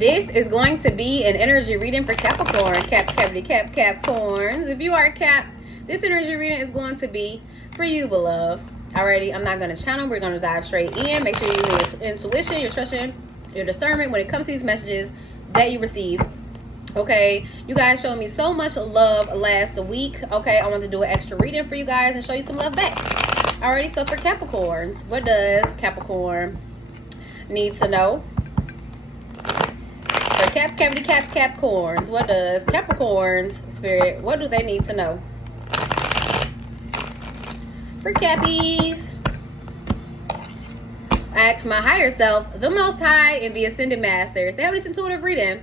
This is going to be an energy reading for Capricorn. Capricorns. If you are a Cap, this energy reading is going to be for you, beloved. Alrighty, I'm not going to channel. We're going to dive straight in. Make sure you're using your intuition, your trusting, your discernment when it comes to these messages that you receive. Okay, you guys showed me so much love last week. Okay, I want to do an extra reading for you guys and show you some love back. Alrighty, so for Capricorns, what does Capricorn need to know? For Capricorns, what does Capricorn's spirit, what do they need to know? For Cappies, I ask my higher self, the Most High, and the Ascended Masters. They have this intuitive reading.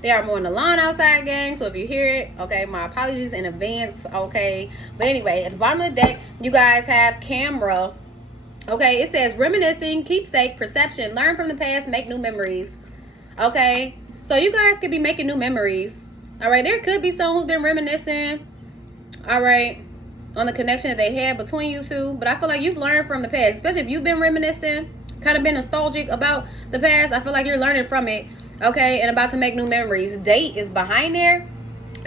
They are more in the lawn outside, gang. So if you hear it, okay, my apologies in advance, okay. But anyway, at the bottom of the deck, you guys have camera. Okay, it says reminiscing, keepsake, perception, learn from the past, make new memories. Okay, so you guys could be making new memories. All right, there could be someone who's been reminiscing, all right, on the connection that they had between you two. But I feel like you've learned from the past, especially if you've been reminiscing, kind of been nostalgic about the past. I feel like you're learning from it, okay, and about to make new memories. Date is behind there.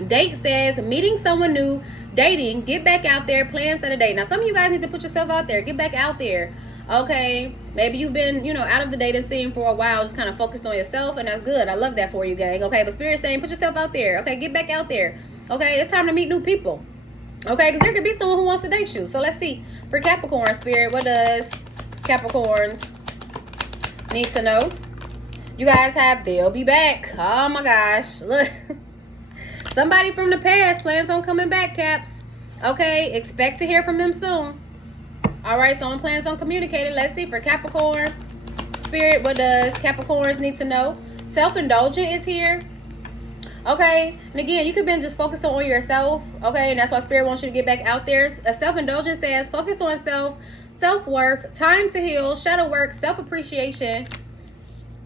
Date says meeting someone new, dating, get back out there, plan, set a date. Now, some of you guys need to put yourself out there, get back out there. Okay, maybe you've been, you know, out of the dating scene for a while, just kind of focused on yourself, and that's good. I love that for you, gang. Okay, but Spirit's saying put yourself out there. Okay, get back out there. Okay, it's time to meet new people. Okay, because there could be someone who wants to date you. So let's see. For Capricorn, Spirit, what does Capricorns need to know? You guys have they'll be back. Oh my gosh, look. Somebody from the past plans on coming back, Caps. Okay, expect to hear from them soon. All right, someone plans on communicating. Let's see. For Capricorn, Spirit, what does Capricorns need to know? Self-indulgent is here. Okay, and again, you could be just focused on yourself. Okay, and that's why Spirit wants you to get back out there. A self-indulgent says focus on self, self-worth, time to heal, shadow work, self-appreciation.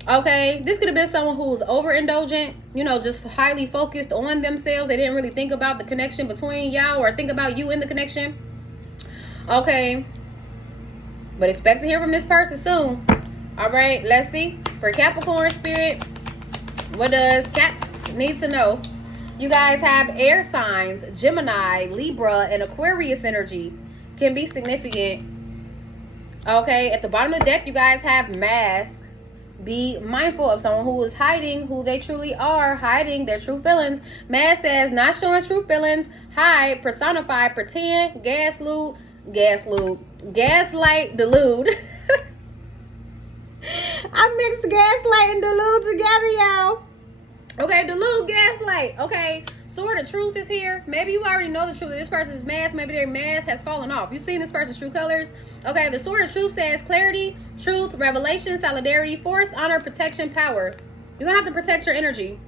Okay, this could have been someone who was overindulgent, you know, just highly focused on themselves. They didn't really think about the connection between y'all or think about you in the connection. Okay, but expect to hear from this person soon. All right, let's see. For Capricorn, Spirit, what does Caps need to know? You guys have air signs, Gemini, Libra, and Aquarius energy can be significant. Okay, at the bottom of the deck, you guys have mask. Be mindful of someone who is hiding who they truly are, hiding their true feelings. Mask says not showing true feelings, hide, personify, pretend, gaslight, delude. I mixed gaslight and delude together, y'all. Okay, delude, gaslight. Okay, sword of truth is here. Maybe you already know the truth of this person's mask. Maybe their mask has fallen off. You've seen this person's true colors. Okay, the sword of truth says clarity, truth, revelation, solidarity, force, honor, protection, power. You're gonna have to protect your energy,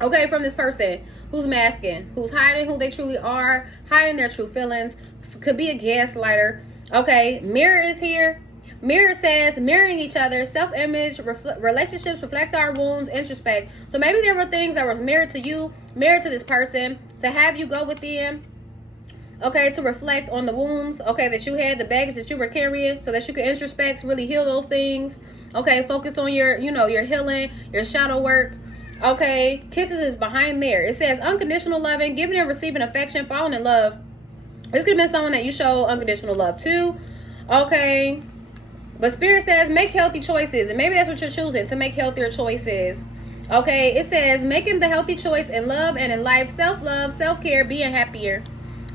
okay, from this person who's masking, who's hiding who they truly are, hiding their true feelings. Could be a gaslighter. Okay, mirror is here. Mirror says mirroring each other, self-image, relationships reflect our wounds, introspect. So maybe there were things that were mirrored to you, mirrored to this person, to have you go within, okay, to reflect on the wounds, okay, that you had, the baggage that you were carrying, so that you can introspect, really heal those things. Okay, focus on your, you know, your healing, your shadow work. Okay, kisses is behind there. It says unconditional loving, giving and receiving affection, falling in love. This could have been someone that you show unconditional love to. Okay, but Spirit says make healthy choices, and maybe that's what you're choosing, to make healthier choices. Okay, it says making the healthy choice in love and in life, self-love, self-care, being happier.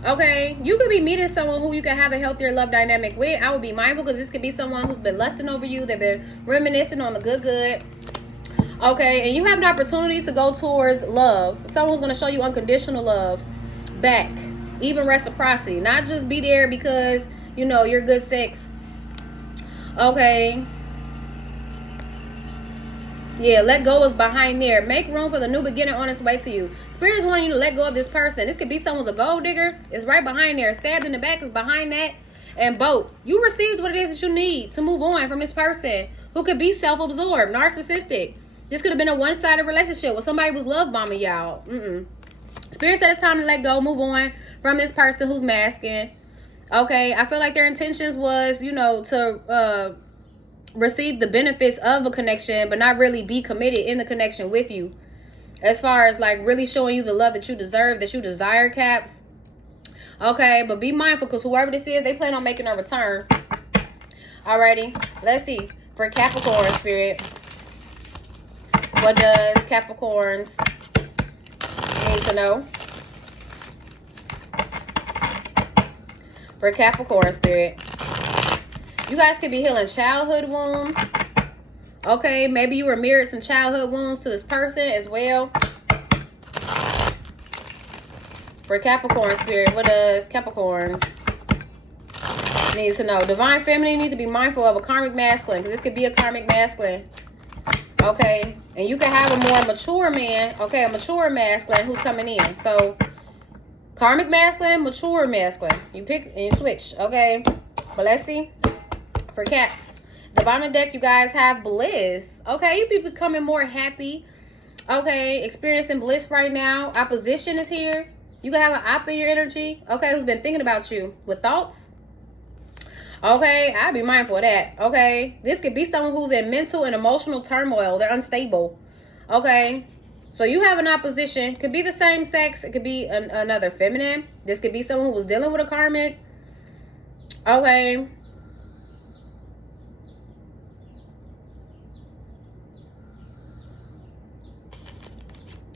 Okay, you could be meeting someone who you can have a healthier love dynamic with. I would be mindful because this could be someone who's been lusting over you. They've been reminiscing on the good. Okay, and you have an opportunity to go towards love. Someone's going to show you unconditional love back, even reciprocity. Not just be there because, you know, you're good sex. Okay. Yeah, let go is behind there. Make room for the new beginning on its way to you. Spirit is wanting you to let go of this person. This could be someone's a gold digger. It's right behind there. Stabbed in the back is behind that. And both. You received what it is that you need to move on from this person who could be self-absorbed, narcissistic. This could have been a one-sided relationship where somebody was love bombing y'all. Spirit said it's time to let go, move on from this person who's masking. Okay, I feel like their intentions was, you know, to receive the benefits of a connection, but not really be committed in the connection with you. As far as like really showing you the love that you deserve, that you desire, Caps. Okay, but be mindful, because whoever this is, they plan on making a return. Alrighty, let's see. For Capricorn spirit, what does Capricorns need to know? For Capricorn spirit, you guys could be healing childhood wounds. Okay, maybe you were mirrored some childhood wounds to this person as well. For Capricorn spirit, what does Capricorns need to know? Divine feminine, need to be mindful of a karmic masculine, because this could be a karmic masculine. Okay, and you can have a more mature man, okay, a mature masculine who's coming in. So karmic masculine, mature masculine, you pick and you switch. Okay, but let's see. For Caps, the bottom of the deck, you guys have bliss. Okay, you be becoming more happy. Okay, experiencing bliss right now. Opposition is here. You can have an op in your energy, okay, who's been thinking about you with thoughts. Okay, I'll be mindful of that. Okay, this could be someone who's in mental and emotional turmoil. They're unstable. Okay, so you have an opposition. Could be the same sex. It could be another feminine. This could be someone who was dealing with a karmic. Okay.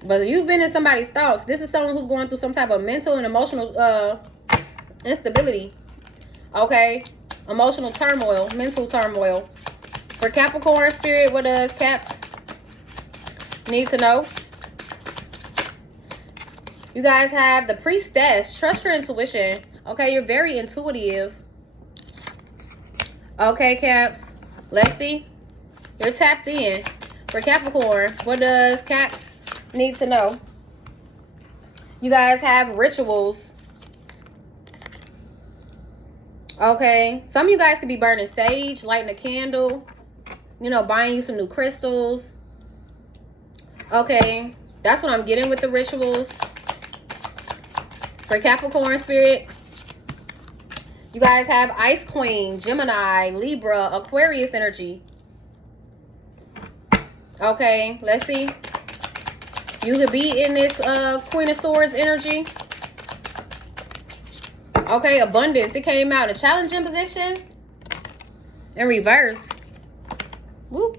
But you've been in somebody's thoughts. This is someone who's going through some type of mental and emotional instability. Okay. Emotional turmoil. Mental turmoil. For Capricorn spirit, what does Caps need to know? You guys have the Priestess. Trust your intuition. Okay, you're very intuitive. Okay, Caps. Let's see. You're tapped in. For Capricorn, what does Caps need to know? You guys have rituals. Okay, some of you guys could be burning sage, lighting a candle, you know, buying you some new crystals. Okay, that's what I'm getting with the rituals. For Capricorn spirit, you guys have Ice Queen, Gemini, Libra, Aquarius energy. Okay, let's see. You could be in this Queen of Swords energy. Okay, abundance. It came out in a challenging position. In reverse. Whoop.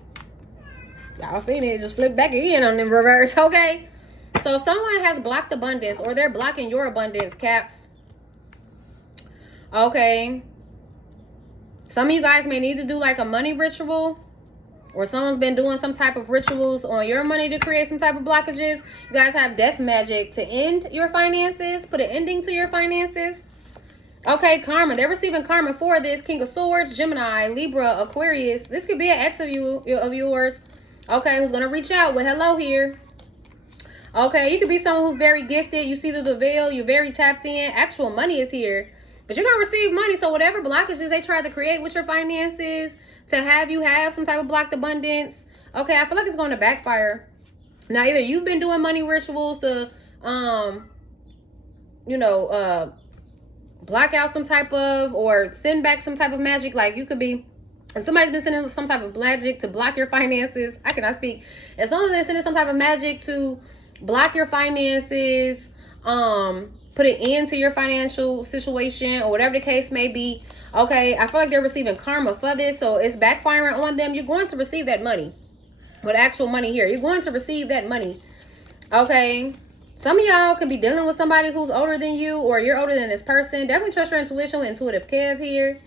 Y'all seen it. Just flip back again on the reverse. Okay. So someone has blocked abundance, or they're blocking your abundance, Caps. Okay. Some of you guys may need to do like a money ritual. Or someone's been doing some type of rituals on your money to create some type of blockages. You guys have death magic to end your finances. Put an ending to your finances. Okay, karma. They're receiving karma for this. King of Swords, Gemini, Libra, Aquarius. This could be an ex of yours. Okay, who's going to reach out with hello here. Okay, you could be someone who's very gifted. You see through the veil. You're very tapped in. Actual money is here. But you're going to receive money. So whatever blockages they tried to create with your finances to have you have some type of blocked abundance. Okay, I feel like it's going to backfire. Now, either you've been doing money rituals to, block out some type of, or send back some type of magic. Like you could be, if somebody's been sending some type of magic to block your finances, I cannot speak. As long as they're sending some type of magic to block your finances, put an end to your financial situation, or whatever the case may be. Okay, I feel like they're receiving karma for this, so it's backfiring on them. You're going to receive that money. With actual money here. You're going to receive that money. Okay. Some of y'all could be dealing with somebody who's older than you, or you're older than this person. Definitely trust your intuition with Intuitive Kev here.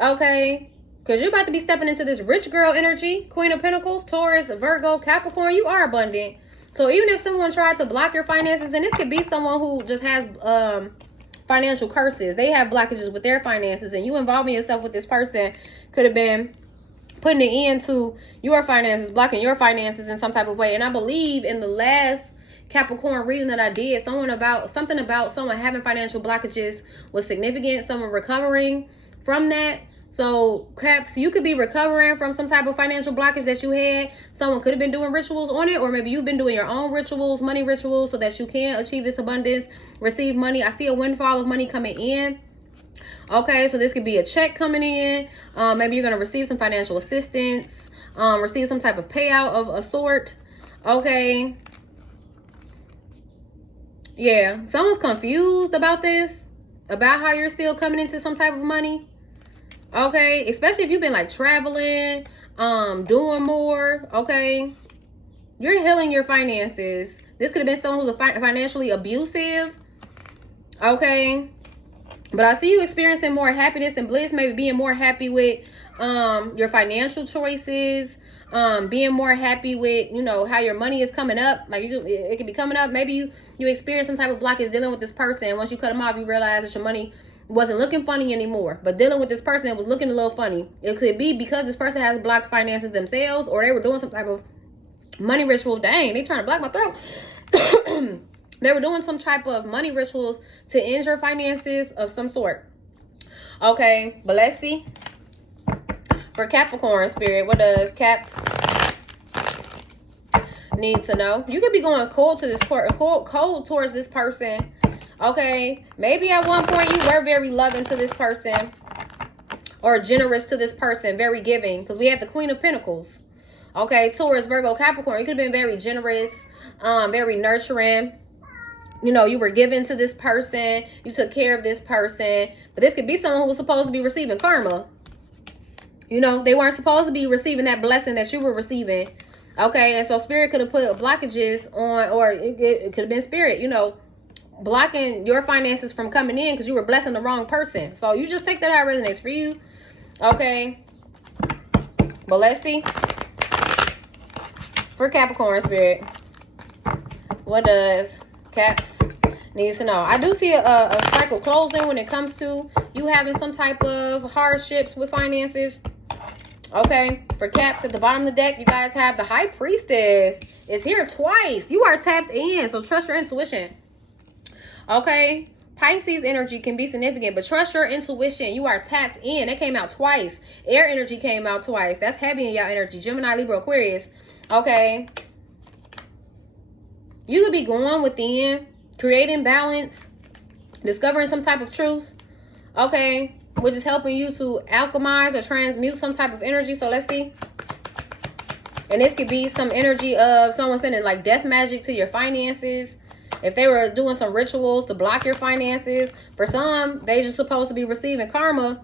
Okay. Because you're about to be stepping into this rich girl energy. Queen of Pentacles, Taurus, Virgo, Capricorn. You are abundant. So even if someone tried to block your finances, and this could be someone who just has financial curses. They have blockages with their finances, and you involving yourself with this person could have been putting an end to your finances, blocking your finances in some type of way. And I believe in the last Capricorn reading that I did, something about someone having financial blockages was significant, someone recovering from that. So Caps, you could be recovering from some type of financial blockage that you had. Someone could have been doing rituals on it, or maybe you've been doing your own rituals, money rituals, so that you can achieve this abundance, receive money. I see a windfall of money coming in. Okay, so this could be a check coming in. Maybe you're going to receive some financial assistance, receive some type of payout of a sort. Okay. Yeah, someone's confused about this, about how you're still coming into some type of money. Okay, especially if you've been like traveling, doing more. Okay, you're healing your finances. This could have been someone who's financially abusive. Okay, but I see you experiencing more happiness and bliss, maybe being more happy with your financial choices, being more happy with, you know, how your money is coming up. Like it could be coming up. Maybe you experience some type of blockage dealing with this person. Once you cut them off, you realize that your money wasn't looking funny anymore. But dealing with this person, it was looking a little funny. It could be because this person has blocked finances themselves, or they were doing some type of money ritual. Dang, they trying to block my throat. They were doing some type of money rituals to end your finances of some sort. Okay, but let's see. For Capricorn spirit, what does Caps need to know? You could be going cold to this cold towards this person. Okay, maybe at one point you were very loving to this person, or generous to this person, very giving, because we had the Queen of Pentacles. Okay, Taurus, Virgo, Capricorn. You could have been very generous, very nurturing. You know, you were giving to this person. You took care of this person. But this could be someone who was supposed to be receiving karma. You know, they weren't supposed to be receiving that blessing that you were receiving. Okay, and so spirit could have put blockages on, or it could have been spirit, you know, blocking your finances from coming in because you were blessing the wrong person. So you just take that how it resonates for you. Okay. But let's see. For Capricorn spirit, what does Caps needs to know? I do see a cycle closing when it comes to you having some type of hardships with finances. Okay, for Caps, at the bottom of the deck, you guys have the High Priestess. It's here twice. You are tapped in, so trust your intuition. Okay, Pisces energy can be significant, but trust your intuition. You are tapped in. It came out twice. Air energy came out twice. That's heavy in y'all energy. Gemini, Libra, Aquarius. Okay. You could be going within, creating balance, discovering some type of truth, okay, which is helping you to alchemize or transmute some type of energy. So let's see. And this could be some energy of someone sending like death magic to your finances. If they were doing some rituals to block your finances. For some, they just supposed to be receiving karma.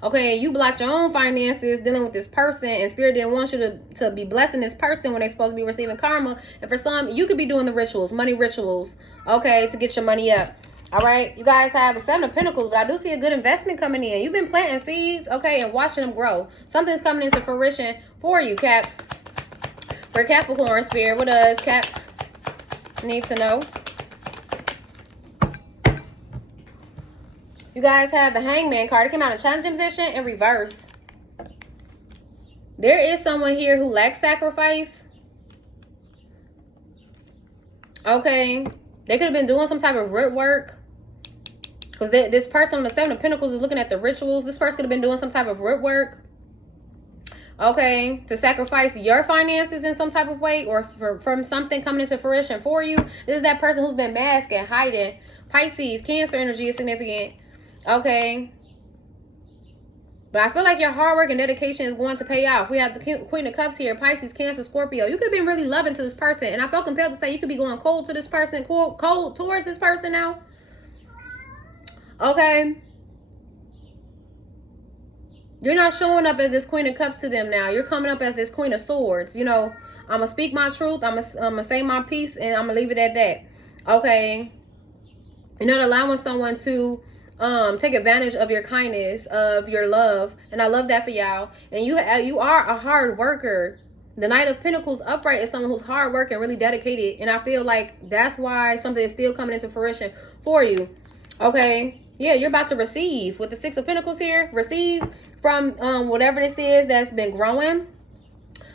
Okay, you blocked your own finances dealing with this person, and spirit didn't want you to be blessing this person when they're supposed to be receiving karma. And for some, you could be doing the rituals, money rituals, okay, to get your money up. All right, you guys have the Seven of Pentacles, but I do see a good investment coming in. You've been planting seeds, okay, and watching them grow. Something's coming into fruition for you, Caps. For Capricorn spirit, what does Caps need to know? You guys have the Hangman card. It came out in challenging position in reverse. There is someone here who lacks sacrifice. Okay. They could have been doing some type of root work. Because this person on the Seven of Pentacles is looking at the rituals. This person could have been doing some type of root work. Okay. To sacrifice your finances in some type of way. Or from something coming into fruition for you. This is that person who's been masking, hiding. Pisces, Cancer energy is significant. Okay. But I feel like your hard work and dedication is going to pay off. We have the Queen of Cups here. Pisces, Cancer, Scorpio. You could have been really loving to this person. And I felt compelled to say you could be going cold to this person. Cold towards this person now. Okay. You're not showing up as this Queen of Cups to them now. You're coming up as this Queen of Swords. You know, I'm going to speak my truth. I'm going to say my piece. And I'm going to leave it at that. Okay. You're not allowing someone to take advantage of your kindness, of your love, and I love that for y'all. And you are a hard worker. The Knight of Pentacles upright is someone who's hard working, really dedicated, and I feel like that's why something is still coming into fruition for you. Okay, yeah, you're about to receive with the Six of Pentacles here. Receive from whatever this is that's been growing.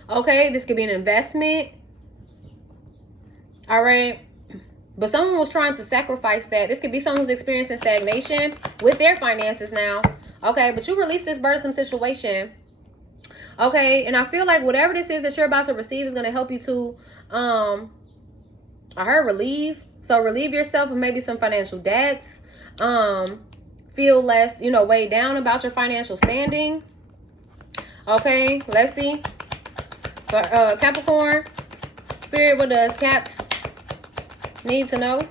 Okay, this could be an investment. All right. But someone was trying to sacrifice that. This could be someone who's experiencing stagnation with their finances now. Okay, but you release this burdensome situation. Okay, and I feel like whatever this is that you're about to receive is going to help you to, I heard relieve. So relieve yourself of maybe some financial debts. feel less, you know, weighed down about your financial standing. Okay, let's see. For Capricorn, Spirit, what does Caps need to know?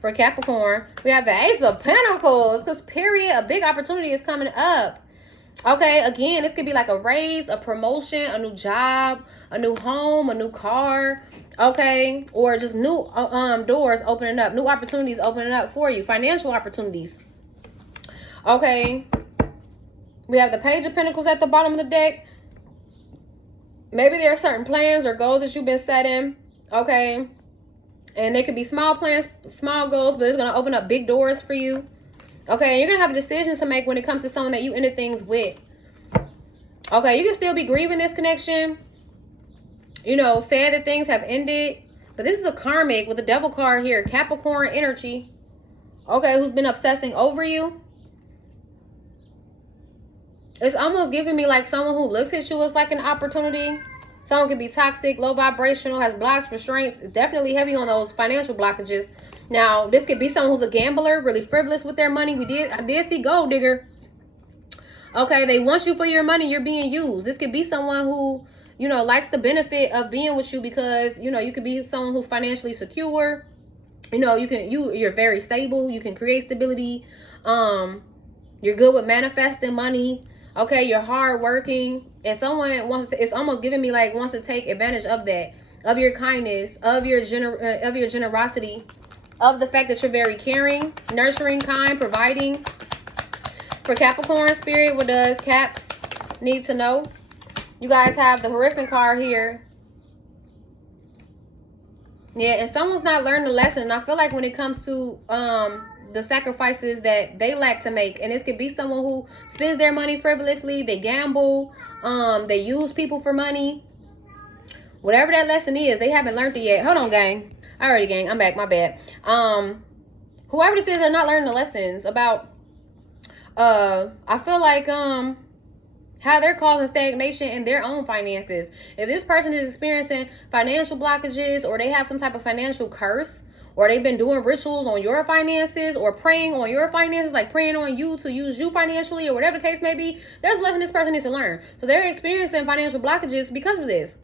For Capricorn, we have the Ace of Pentacles, because period, a big opportunity is coming up. Okay, again, this could be like a raise, a promotion, a new job, a new home, a new car, okay, or just new doors opening up, new opportunities opening up for you, financial opportunities. Okay, we have the Page of Pentacles at the bottom of the deck. Maybe there are certain plans or goals that you've been setting, okay, and they could be small plans, small goals, but it's going to open up big doors for you. Okay, you're going to have a decision to make when it comes to someone that you ended things with. Okay, you can still be grieving this connection. You know, sad that things have ended. But this is a karmic with the Devil card here. Capricorn energy. Okay, who's been obsessing over you. It's almost giving me like someone who looks at you as like an opportunity. Someone could be toxic, low vibrational, has blocks, restraints. Definitely heavy on those financial blockages. Now, this could be someone who's a gambler, really frivolous with their money. I did see gold digger. Okay, they want you for your money. You're being used. This could be someone who, you know, likes the benefit of being with you because, you know, you could be someone who's financially secure. You know, you're very stable. You can create stability. You're good with manifesting money. Okay, you're hardworking. And someone wants to, it's almost giving me like wants to take advantage of that, of your kindness, of your generosity, of the fact that you're very caring, nurturing, kind, providing. For Capricorn Spirit, what does Caps need to know? You guys have the Horrific card here. Yeah, and someone's not learned the lesson. And I feel like when it comes to the sacrifices that they lack to make, and this could be someone who spends their money frivolously, they gamble, they use people for money. Whatever that lesson is, they haven't learned it yet. Hold on, gang. Alrighty, gang, I'm back, my bad. Whoever this is, they're not learning the lessons about I feel like how they're causing stagnation in their own finances. If this person is experiencing financial blockages, or they have some type of financial curse, or they've been doing rituals on your finances, or praying on your finances, like praying on you to use you financially, or whatever the case may be, there's a lesson this person needs to learn. So they're experiencing financial blockages because of this.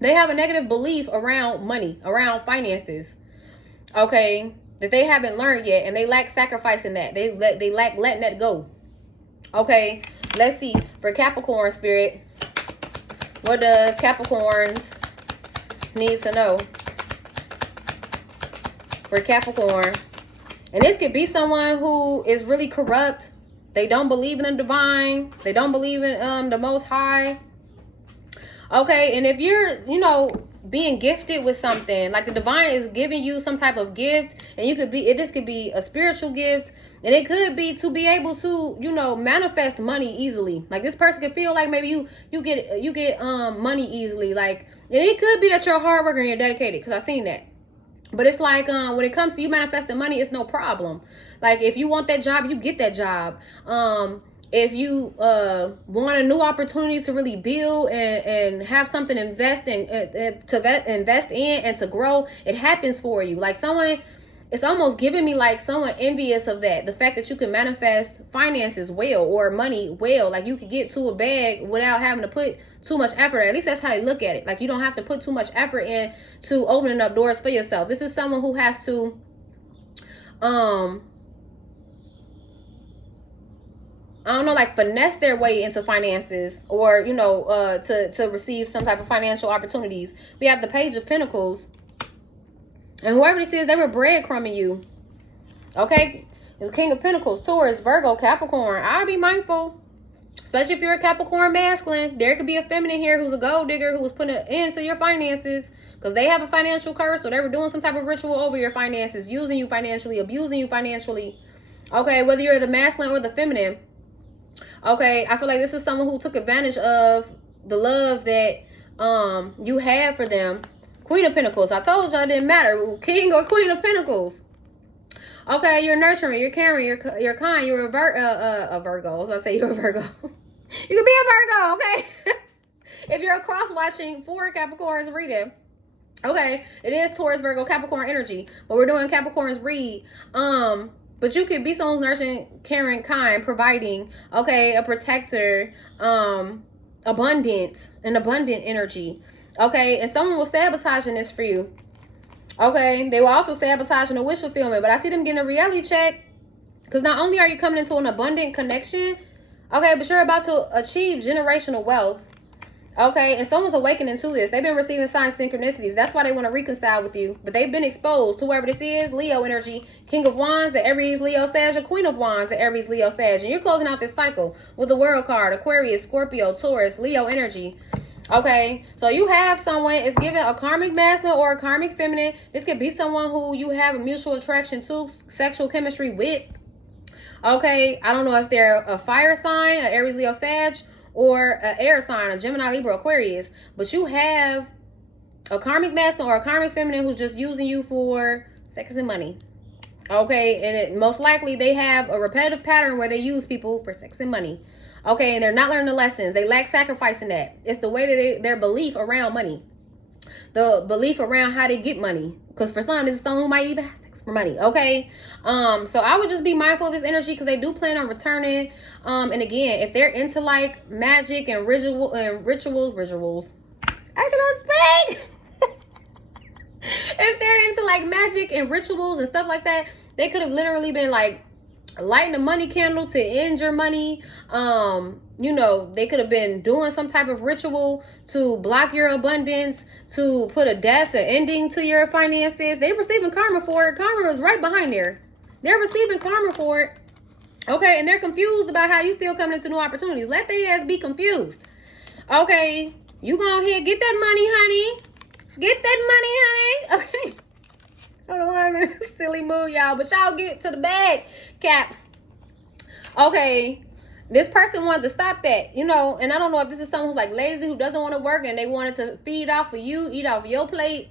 They have a negative belief around money, around finances, okay, that they haven't learned yet, and they lack sacrificing that. They lack letting that go. Okay, let's see. For Capricorn Spirit, what does Capricorns need to know? For Capricorn, and this could be someone who is really corrupt. They don't believe in the divine. They don't believe in the Most High. Okay, and if you're, you know, being gifted with something, like the divine is giving you some type of gift, and you could be, this could be a spiritual gift, and it could be to be able to, you know, manifest money easily. Like this person could feel like maybe you get money easily, like, and it could be that you're a hard worker and you're dedicated, because I've seen that. But it's like when it comes to you manifesting money, it's no problem. Like if you want that job, you get that job. If you want a new opportunity to really build and have something to invest in and to grow, it happens for you. Like someone, it's almost giving me like someone envious of that. The fact that you can manifest finances well, or money well. Like you could get to a bag without having to put too much effort. At least that's how they look at it. Like you don't have to put too much effort in to opening up doors for yourself. This is someone who has to I don't know, like finesse their way into finances, or, you know, to receive some type of financial opportunities. We have the Page of Pentacles. And whoever this is, they were breadcrumbing you. Okay? The King of Pentacles, Taurus, Virgo, Capricorn. I'll be mindful. Especially if you're a Capricorn masculine. There could be a feminine here who's a gold digger who was putting an end to your finances. Because they have a financial curse, or they were doing some type of ritual over your finances. Using you financially, abusing you financially. Okay? Whether you're the masculine or the feminine. Okay, I feel like this is someone who took advantage of the love that you had for them. Queen of Pentacles. I told y'all it didn't matter. King or Queen of Pentacles. Okay, you're nurturing, you're caring, you're kind, you're a Virgo. I was about to say you're a Virgo. You could be a Virgo, okay? If you're cross-watching for Capricorn's reading. Okay, it is Taurus, Virgo, Capricorn energy. But we're doing Capricorn's read. But you could be someone who's nurturing, caring, kind, providing, okay, a protector, an abundant energy, okay? And someone was sabotaging this for you, okay? They were also sabotaging a wish fulfillment, but I see them getting a reality check, because not only are you coming into an abundant connection, okay, but you're about to achieve generational wealth. Okay, and someone's awakening to this. They've been receiving signs, synchronicities. That's why they want to reconcile with you. But they've been exposed to whoever this is. Leo energy, King of Wands, the Aries, Leo, Sag, or Queen of Wands, the Aries, Leo, Sag. And you're closing out this cycle with the World card, Aquarius, Scorpio, Taurus, Leo energy. Okay, so you have someone is giving a karmic masculine or a karmic feminine. This could be someone who you have a mutual attraction to, sexual chemistry with. Okay, I don't know if they're a fire sign, an Aries, Leo, Sag, or an air sign, a Gemini, Libra, Aquarius, but you have a karmic masculine or a karmic feminine who's just using you for sex and money. Okay, and most likely they have a repetitive pattern where they use people for sex and money. Okay, and they're not learning the lessons. They lack sacrifice in that. It's the way that their belief around money, the belief around how they get money. Because for some, this is someone who might even have sex for money. Okay, so I would just be mindful of this energy, because they do plan on returning. And again, if they're into like magic and rituals, I cannot speak. If they're into like magic and rituals and stuff like that, they could have literally been like lighting a money candle to end your money. You know, they could have been doing some type of ritual to block your abundance, to put a death, an ending to your finances. They're receiving karma for it. Karma is right behind there. They're receiving karma for it. Okay, and they're confused about how you still coming into new opportunities. Let their ass be confused. Okay, you go ahead, get that money, honey. Get that money, honey. Okay. I don't know why I'm in a silly mood, y'all, but y'all get to the bag, Caps. Okay, this person wanted to stop that, you know, and I don't know if this is someone who's like lazy, who doesn't want to work, and they wanted to feed off of you, eat off your plate,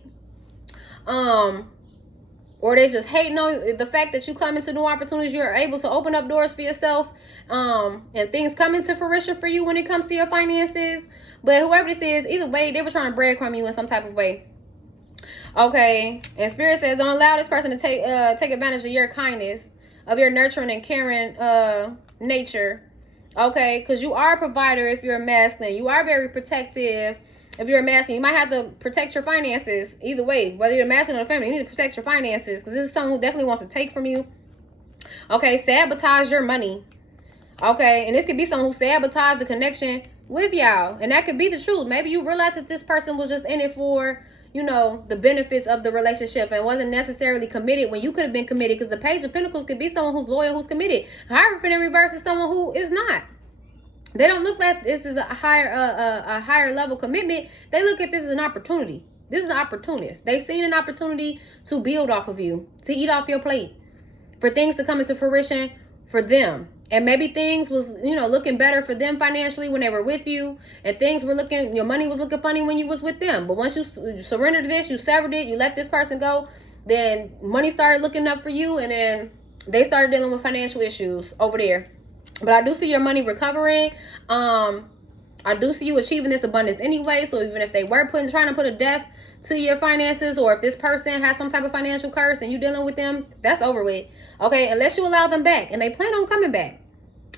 or they just hating on the fact that you come into new opportunities. You're able to open up doors for yourself, and things come into fruition for you when it comes to your finances. But whoever this is, either way, they were trying to breadcrumb you in some type of way. Okay, and Spirit says, don't allow this person to take advantage of your kindness, of your nurturing and caring nature. Okay, because you are a provider if you're a masculine. You are very protective if you're a masculine. You might have to protect your finances either way, whether you're masculine or feminine. You need to protect your finances, because this is someone who definitely wants to take from you. Okay, sabotage your money. Okay, and this could be someone who sabotaged the connection with y'all, and that could be the truth. Maybe you realize that this person was just in it for, you know, the benefits of the relationship and wasn't necessarily committed when you could have been committed, because the Page of Pentacles could be someone who's loyal, who's committed. However, in reverse is someone who is not. They don't look like this is a higher level commitment. They look at this as an opportunity. This is an opportunist. They've seen an opportunity to build off of you, to eat off your plate, for things to come into fruition for them. And maybe things was, you know, looking better for them financially when they were with you, and things were looking, your money was looking funny when you was with them. But once you surrendered to this, you severed it, you let this person go, then money started looking up for you, and then they started dealing with financial issues over there. But I do see your money recovering. I do see you achieving this abundance anyway. So even if they were trying to put a death to your finances, or if this person has some type of financial curse and you dealing with them, that's over with. Okay, unless you allow them back, and they plan on coming back.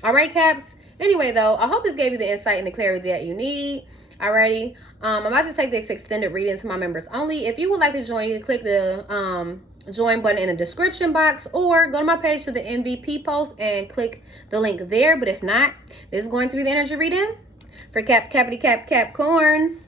All right, Caps. Anyway, though, I hope this gave you the insight and the clarity that you need. Alrighty. I'm about to take this extended reading to my members only. If you would like to join, you can click the join button in the description box, or go to my page to the MVP post and click the link there. But if not, this is going to be the energy reading for Capricorns.